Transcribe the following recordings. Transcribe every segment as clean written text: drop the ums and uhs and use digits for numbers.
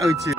아, 그렇지.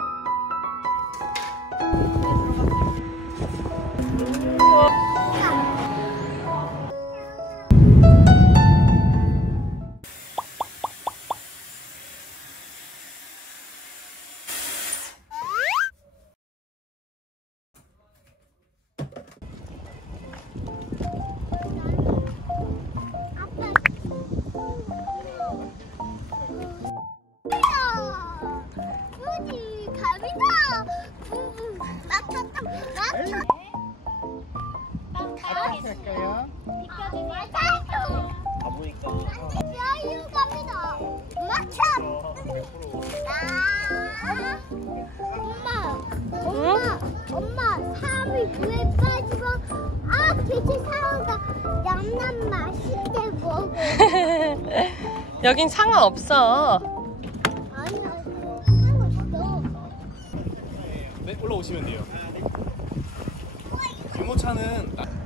엄마, 사람이 물에 빠지고 돼지 상어가 냠냠 맛있게 먹어. 여긴 상어 없어. 아니야, 상어 있어. 네, 올라오시면 돼요. 유모차는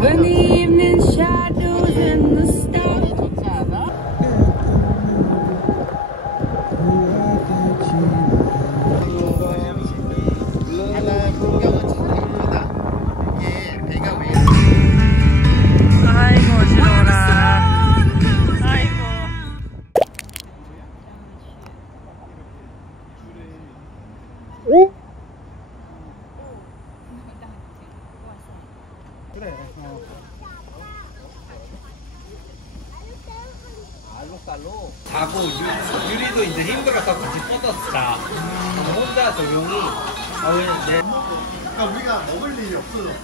When the evening shadows and the stars. 아이고 싫어라. 아이고. 그래. 자고 유리도 이제 힘들어서 같이 뻗었어. 자, 혼자 조용히. 네. 그러니까 우리가 먹을 일이 없어졌어.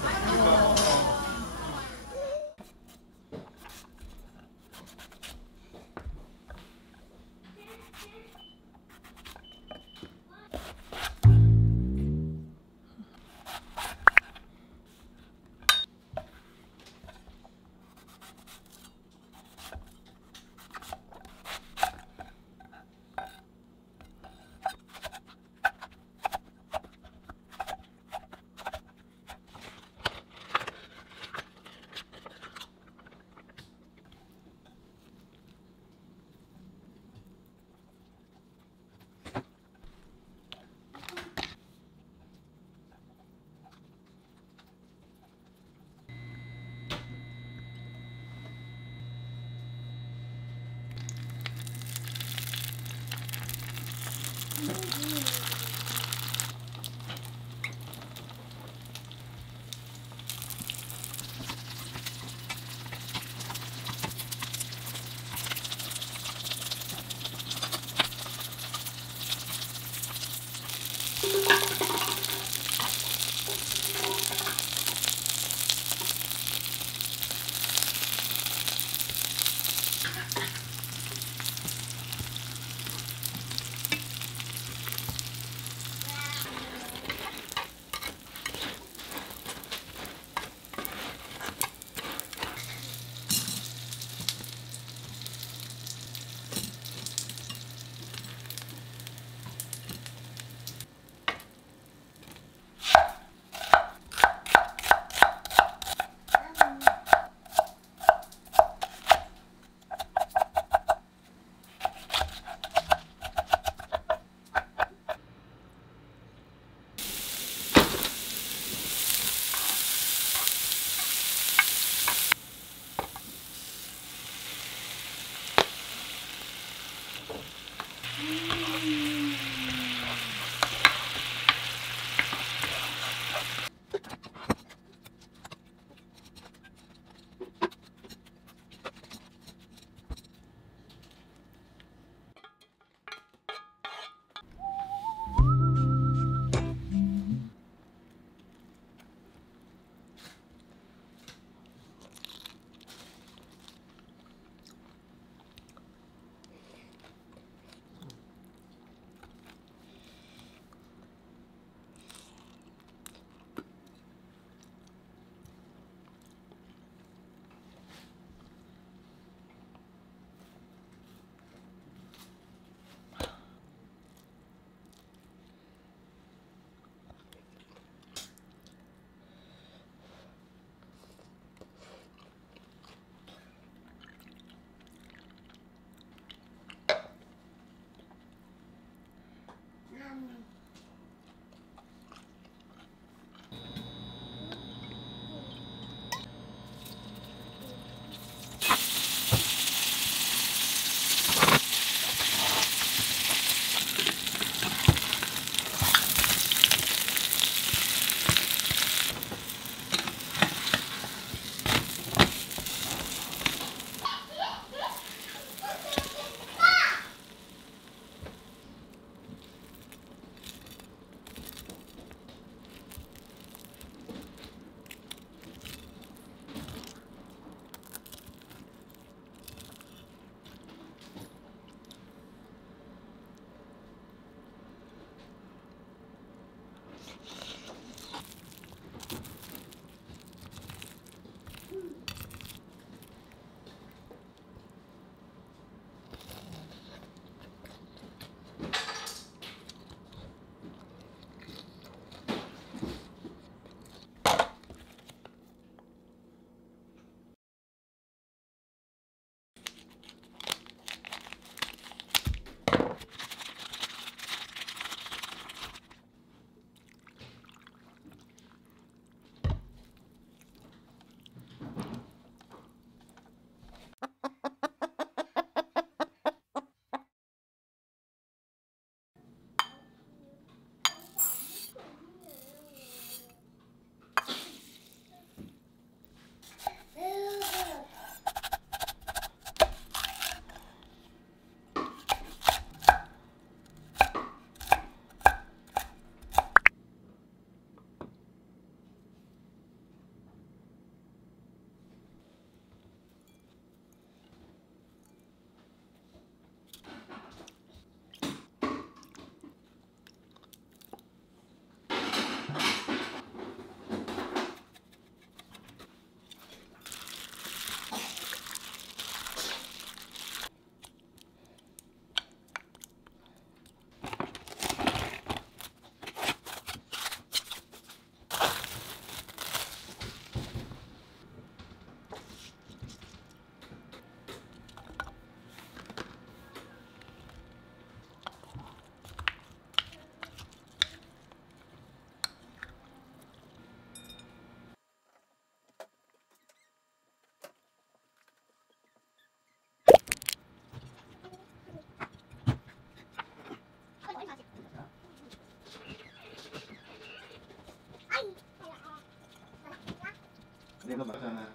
내가 맞잖아.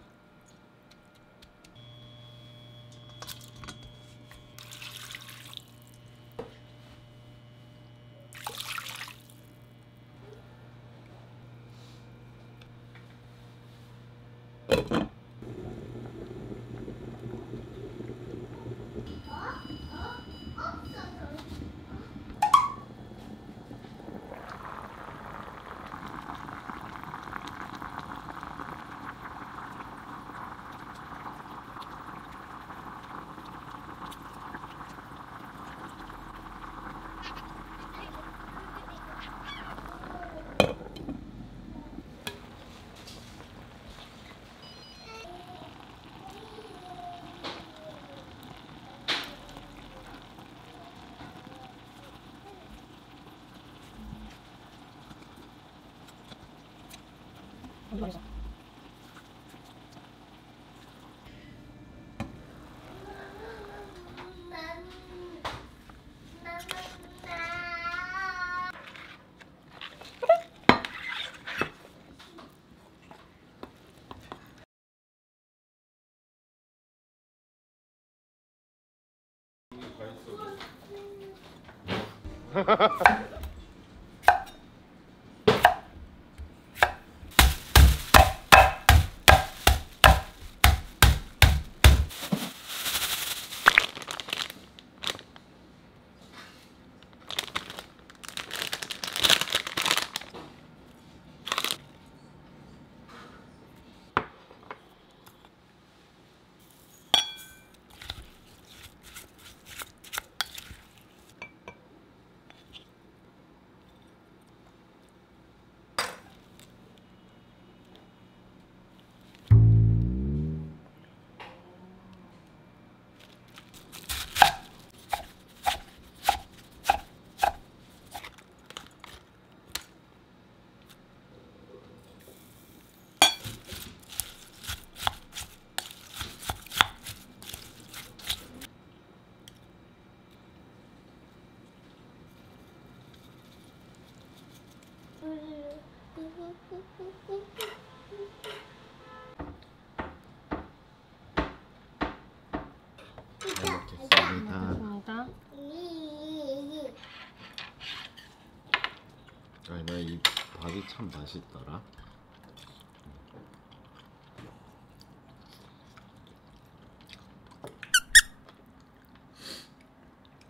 아니 나 이 밥이 참 맛있더라.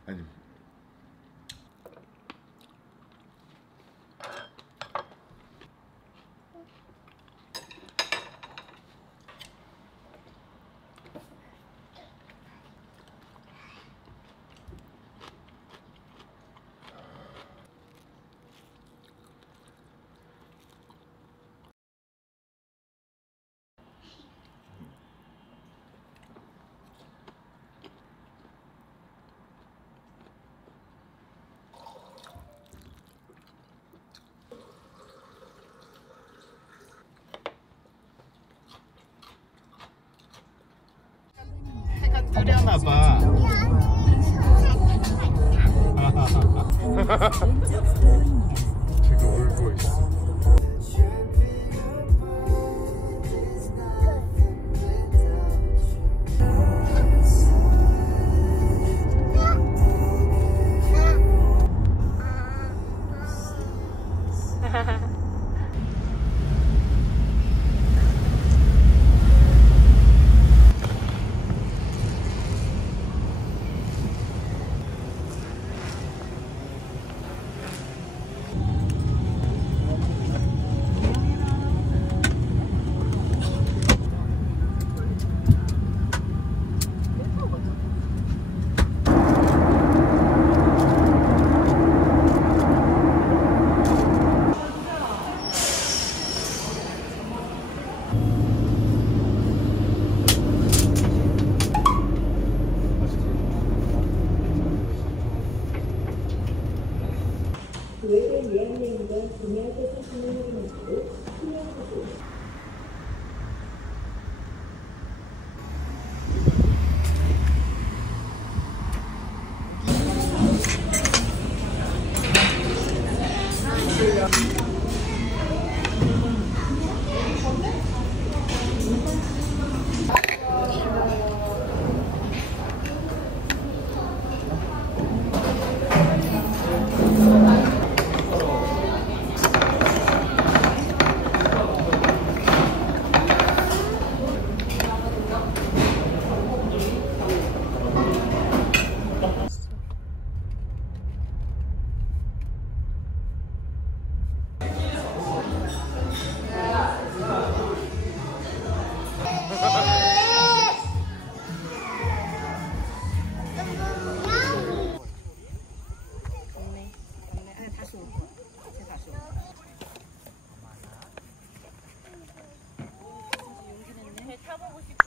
아니 해가 뜨려나 봐. 지금 울고 있어.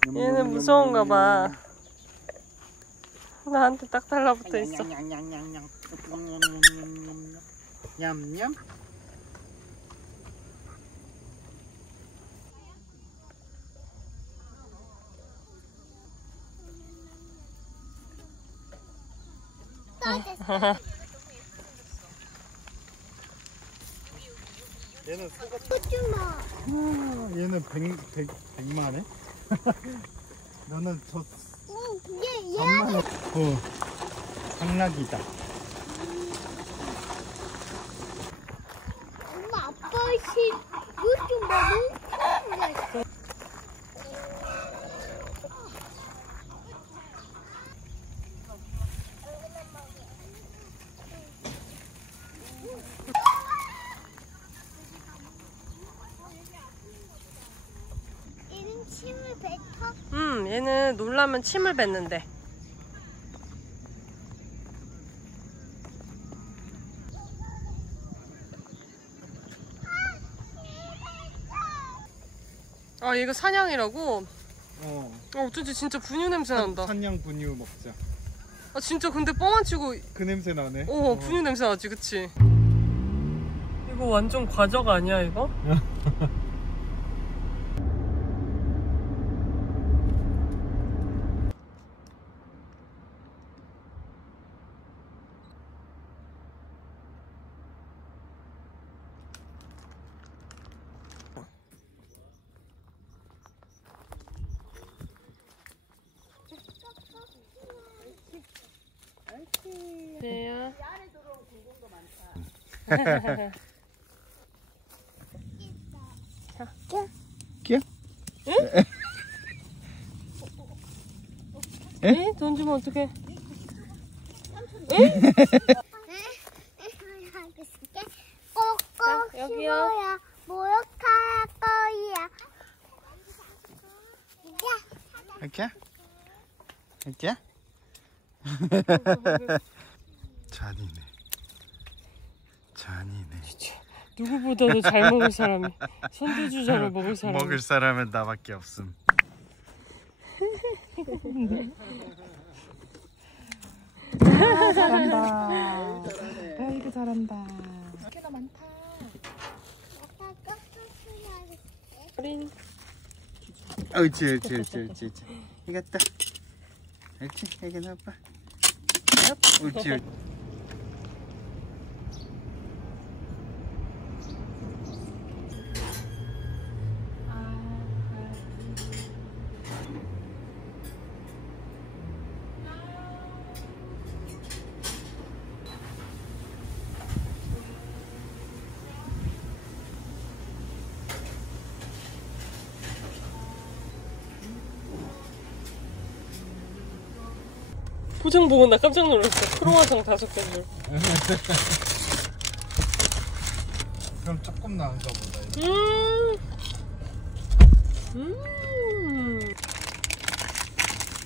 얘는 무서운가 봐. 나한테 딱 달라붙어 있어. 냠냠. 얘는 꼬주마. 얘는 100만에? 너는 저 얘 3만에. 당락이다. 엄마 아빠 이거 봐 너무 큰 거 있어. 얘는 침을 뱉어. 얘는 놀라면 침을 뱉는데. 아, 얘가 사냥이라고? 어쩐지 진짜 분유 냄새 난다. 산양 분유 먹자. 아, 진짜 근데 뻥 안 치고 그 냄새 나네. 분유 냄새 나지, 그치? 이거 완전 과적 아니야, 이거? 얘야. 끼야? 에? 던지면 어떡해? 꼭꼭 자, 여기요. 심어야 목욕할 거야. 이렇게? 이렇게? 잔이네. 누구보다도 잘 먹을 사람이. 손도주자로 먹을 사람이. 먹을 사람은 나밖에 없음. 잘한다. 아이고 잘한다. 꽤나 많다. 어린. 옳지. 이겼다. 옳지, 여기 나빠. 옳지. 포장 보고 나 깜짝 놀랐어. 크로와상 5개 줄. 그럼 조금 나은가 보다.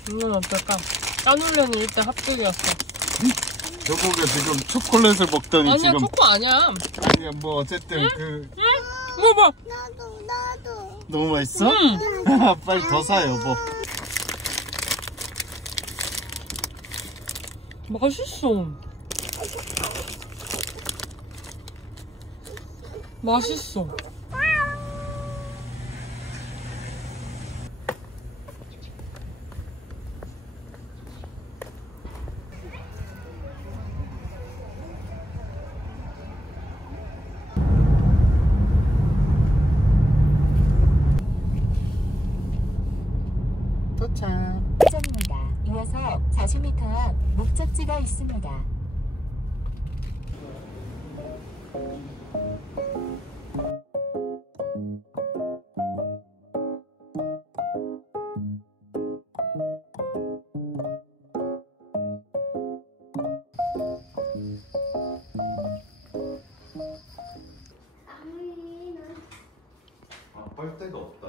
이건 어떨까? 까눌레는 일단 합격이었어. 여보가 지금 초콜릿을 먹더니 아니야, 지금 초코 아니야. 아니야 뭐 어쨌든 뭐. 나도. 너무 맛있어? 빨리 더 사 여보. 맛있어. 맛있어. 도착. 입니다. 이어서 40m 앞 목적지가 있습니다. 빨대가 없다.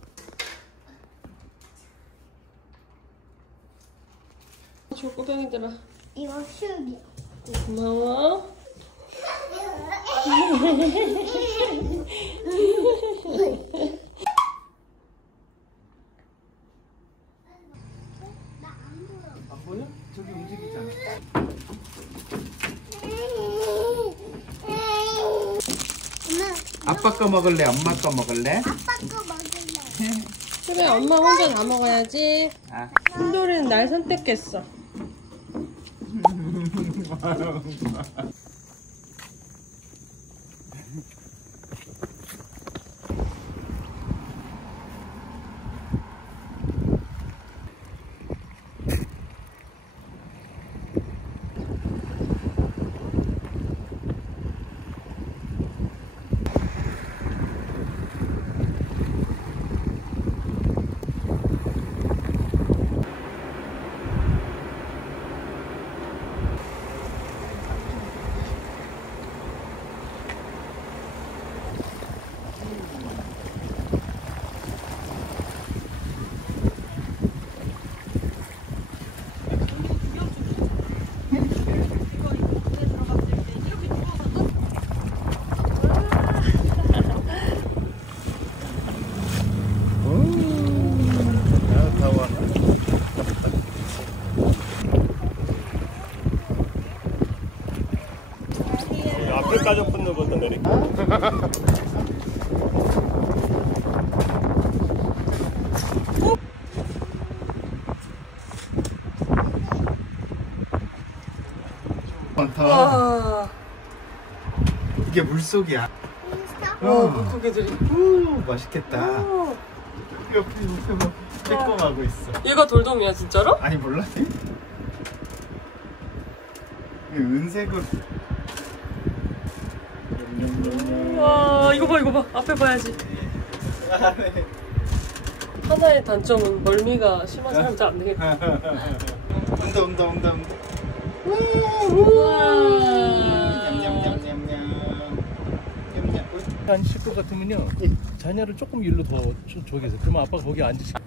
초코뱅이들아. 이거 슈기. 고마워. 아빠 거 먹을래? 엄마 거 먹을래? 아빠 거 먹을래. 그래, 엄마 혼자 다 먹어야지. 아. 순돌이는 날 선택했어. 앞에까지 붙는 것도 내리. 많다. 와. 이게 물속이야. 물고기들이. 오, 맛있겠다. 옆에 막 쬐꼼하고 있어. 얘가 돌돔이야, 진짜로? 아니 몰라? 이 은색으로. 와, 이거 봐, 이거 봐. 앞에 봐야지. 하나의 단점은 멀미가 심한 사람 잘 안 되겠다. 온다. 우와. 안 쉴 것 같으면요. 자녀를 조금 일로 더 저기서. 그러면 아빠가 거기 앉으시고.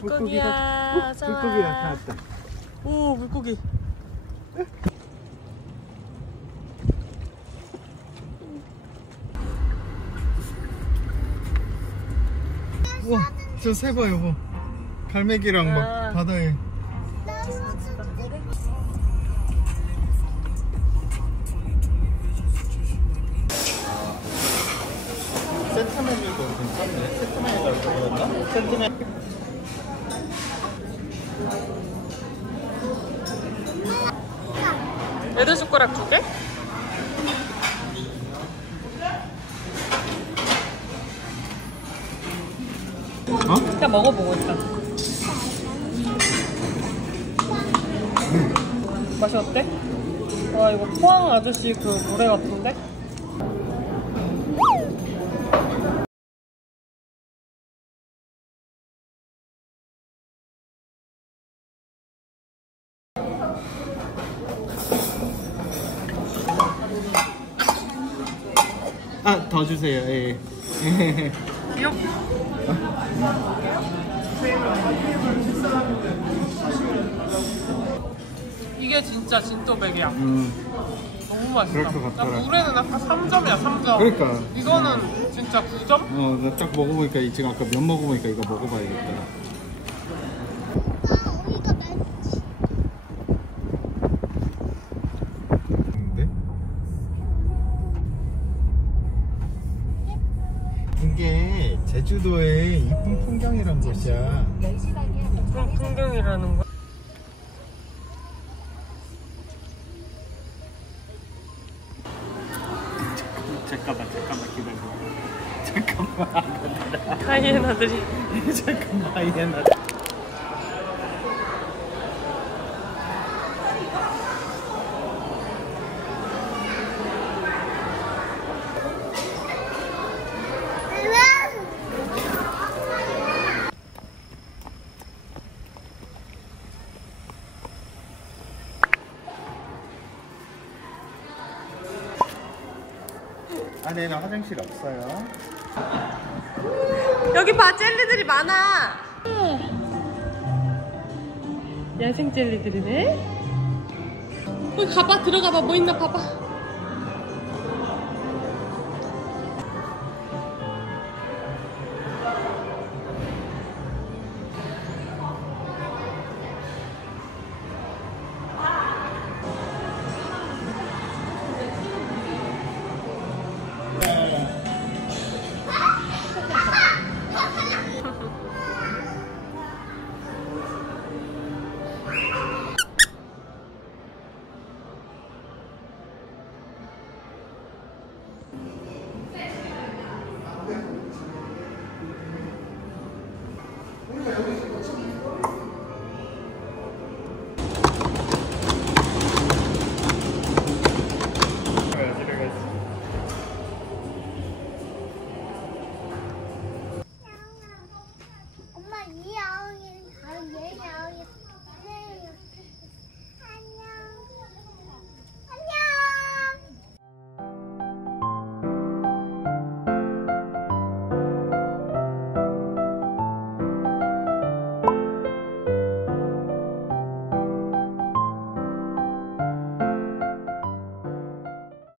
물고기야. 물고기가 나타났다. 오, 물고기. 우와, 저 새 봐 여보. 갈매기랑 아. 막 바다에. 세트 메뉴도 괜찮네. 세트 메뉴가 들어갔나? 세트 메뉴. 애들 숟가락 2개? 어? 그냥 먹어보고 일단. 맛이 어때? 와, 이거 포항 아저씨 그 노래 같은데? 아, 더 주세요. 예. 이게 진짜 진또백이야. 너무 맛있다. 그럴 것 같더라. 나 물에는 아까 3점이야, 3점. 그러니까. 이거는 진짜 9점? 나 딱 먹어보니까 지금 아까 면 먹어보니까 이거 먹어봐야겠다. 우리가 맛있지. 근데 이게 제주도의 이쁜 풍경이란 곳이야. 그런 풍경이라는 거야? 잠깐만 기다려. 잠깐만. 하이에나들이. 잠깐만 하이에나. 안에는 화장실 없어요. 여기 봐, 젤리들이 많아. 야생 젤리들이네. 가봐, 들어가봐. 뭐 있나 봐봐.